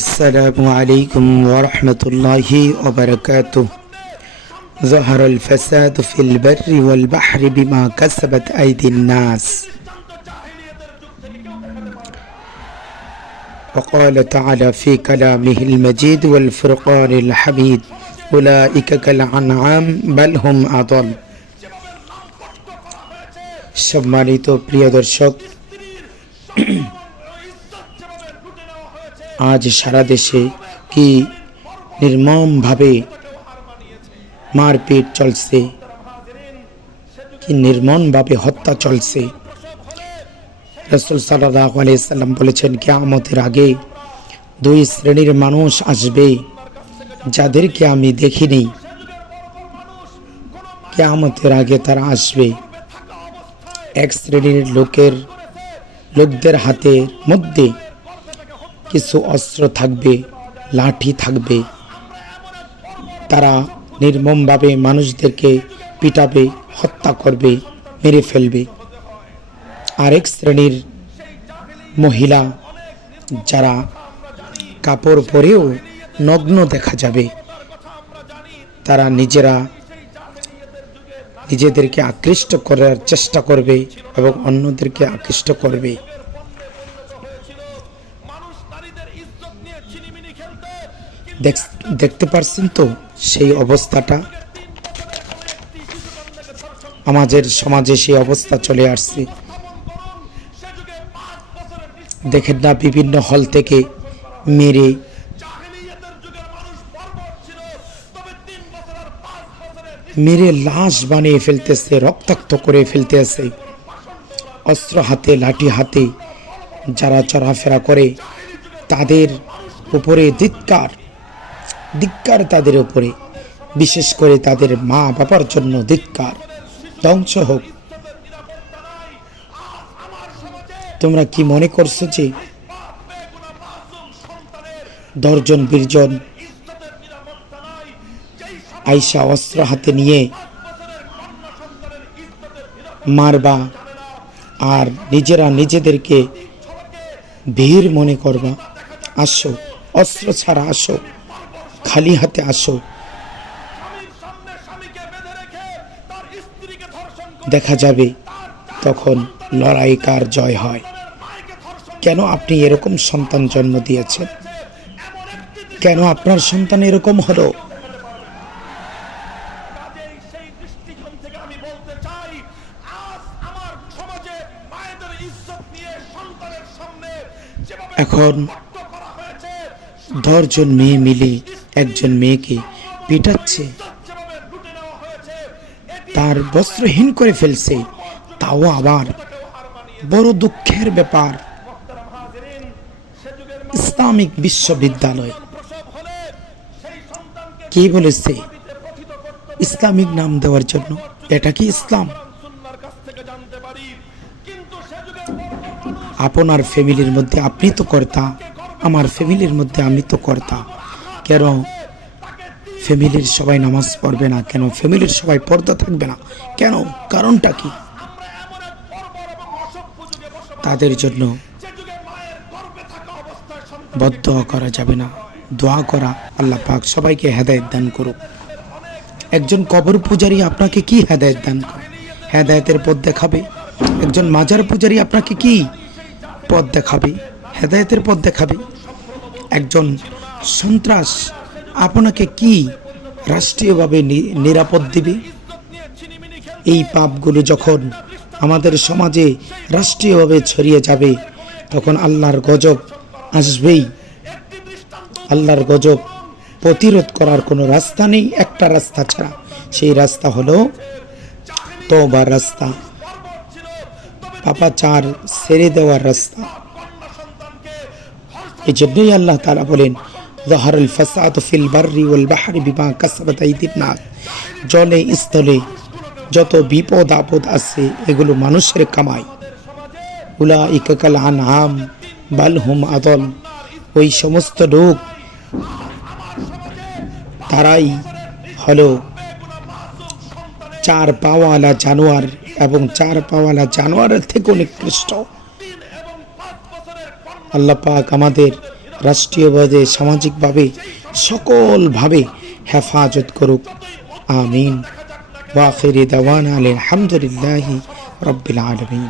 السلام عليكم ورحمة الله وبركاته. ظهر الفساد في البر والبحر بما كسبت أيدي الناس. وقال تعالى في كلامه المجيد والفرقان الحميد أولئك كالأنعام بل هم أضل. সম্মানিত প্রিয় দর্শক, আজ সারা দেশে কি নির্মমভাবে মারপিট চলছে, কি নির্মমভাবে হত্যা চলছে। রাসূল সাল্লাল্লাহু আলাইহি সাল্লাম বলেছেন, কিয়ামতের আগে দুই শ্রেণীর মানুষ আসবে যাদেরকে আমি দেখিনি। কিয়ামতের আগে তারা আসবে। এক শ্রেণীর লোকদের হাতের মধ্যে কিছু অস্ত্র থাকবে, লাঠি থাকবে। তারা নির্মমভাবে মানুষদেরকে পিটাবে, হত্যা করবে, মেরে ফেলবে। আরেক শ্রেণীর মহিলা, যারা কাপড় পরেও নগ্ন দেখা যাবে, তারা নিজেদেরকে আকৃষ্ট করার চেষ্টা করবে এবং অন্যদেরকে আকৃষ্ট করবে। দেখতে পারছেন তো সেই অবস্থাটা? আমাদের সমাজে সেই অবস্থা চলে আসছে। দেখেন না, বিভিন্ন হল থেকে মেরে লাশ বানিয়ে ফেলতেছে, রক্তাক্ত করে ফেলতেছে। অস্ত্র হাতে, লাঠি হাতে যারা চলাফেরা করে তাদের উপরে ধিক্কার, তাদের উপরে, বিশেষ করে তাদের মা বাবার জন্য ধিক্কার, ধ্বংস হোক। তোমরা কি মনে করছো যে 10 জন 20 জন আইসা অস্ত্র হাতে নিয়ে মারবা আর নিজেদেরকে বীর মনে করবা? আসো, অস্ত্র ছাড়া আসো, খালি হাতে আসো, দেখা যাবে তখন লড়াই কার জয় হয়। কেন আপনি এরকম সন্তান জন্ম দিয়েছেন? কেন আপনার সন্তান এরকম হলো? এখন 10 জন মেয়ে মিলে একজন মেয়েকে পিটাচ্ছে, তার বস্ত্রহীন করে ফেলছে। তাও আবার বড় দুঃখের ব্যাপার, ইসলামিক বিশ্ববিদ্যালয় কি বলেছে ইসলামিক নাম দেওয়ার জন্য? এটা কি ইসলাম? আপনার ফ্যামিলির মধ্যে আপনি তো কর্তা, আমার ফ্যামিলির মধ্যে আমি তো কর্তা। কেন ফ্যামিলির সবাই নামাজ পড়বে না? কেন ফ্যামিলির সবাই পর্দা থাকবে না? কেন? কারণটা কি? তাদের জন্য বদদোয়া করা যাবে না, দোয়া করা। আল্লাহ পাক সবাইকে হেদায়েত দান করুক। একজন কবর পূজারী আপনাকে কি হেদায়েত দান করে? হেদায়েতের পথ দেখাবে। একজন মাজার পূজারী আপনাকে কি পথ দেখাবে? হেদায়েতের পথ দেখাবে। একজন সন্ত্রাস আপনাকে কি রাষ্ট্রীয়ভাবে নিরাপদ দিবে? এই পাপগুলো যখন আমাদের সমাজে রাষ্ট্রীয়ভাবে ছড়িয়ে যাবে, তখন আল্লাহর গজব আসবেই। আল্লাহর গজব প্রতিরোধ করার কোনো রাস্তা নেই, একটা রাস্তা ছাড়া। সেই রাস্তা হলো তওবার রাস্তা, পাপাচার ছেড়ে দেওয়ার রাস্তা। এই জন্যই আল্লাহ তাআলা বলেন, যাহারাল ফাসাদু ফিল বাররি ওয়াল বাহরি বিমা কাসাবাত আইদিন নাস। জলে স্থলে যত বিপদ আপদ আছে এগুলো মানুষের কামাই। উলাইকা কাল আনআম বাল হুম আদল। ওই সমস্ত লোক, তারাই হলো 4 পাওয়ালা জানোয়ার, এবং 4 পাওয়ালা জানোয়ারের থেকে নিকৃষ্ট। আল্লাহ পাক আমাদের রাষ্ট্রীয়ভাবে সামাজিকভাবে সকলভাবে হেফাজত করুক, আমিন। ওয়া আখিরি দাওয়ানা আলহামদুলিল্লাহি রাব্বিল আলামিন।